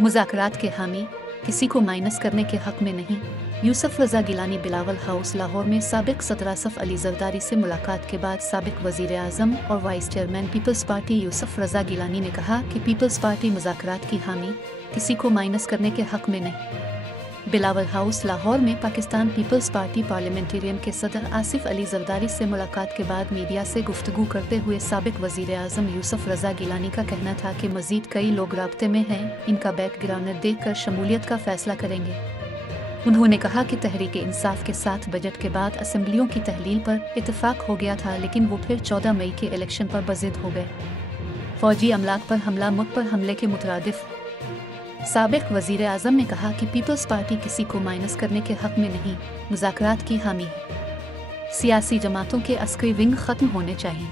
मुज़ाकरात के हामी, किसी को माइनस करने के हक में नहीं। यूसुफ रज़ा गिलानी बिलावल हाउस लाहौर में साबिक सदर आसफ अली जरदारी से मुलाकात के बाद साबिक वज़ीर आज़म और वाइस चेयरमैन पीपल्स पार्टी यूसुफ रज़ा गिलानी ने कहा कि पीपल्स पार्टी मुज़ाकरात की हामी, किसी को माइनस करने के हक में नहीं। बिलावल हाउस लाहौर में पाकिस्तान पीपल्स पार्टी पार्लियामेंटेरियन के सदर आसिफ अली जरदारी से मुलाकात के बाद मीडिया से गुफ्तगू करते हुए साबिक वज़ीर आज़म यूसुफ रज़ा गिलानी का कहना था कि मज़ीद कई लोग राब्ते में हैं, इनका बैकग्राउंड देखकर शमूलियत का फैसला करेंगे। उन्होंने कहा कि तहरीक इंसाफ के साथ बजट के बाद असेंबलियों की तहलील पर इत्तेफाक हो गया था, लेकिन वो फिर 14 मई के इलेक्शन पर बज़िद हो गए। फौजी अमलाक पर हमला मुल्क पर हमले के मुतरादिफ। साबिक वज़ीर आज़म ने कहा कि पीपल्स पार्टी किसी को माइनस करने के हक में नहीं, मुज़ाकरात की हामी है। सियासी जमातों के अस्करी विंग ख़त्म होने चाहिए।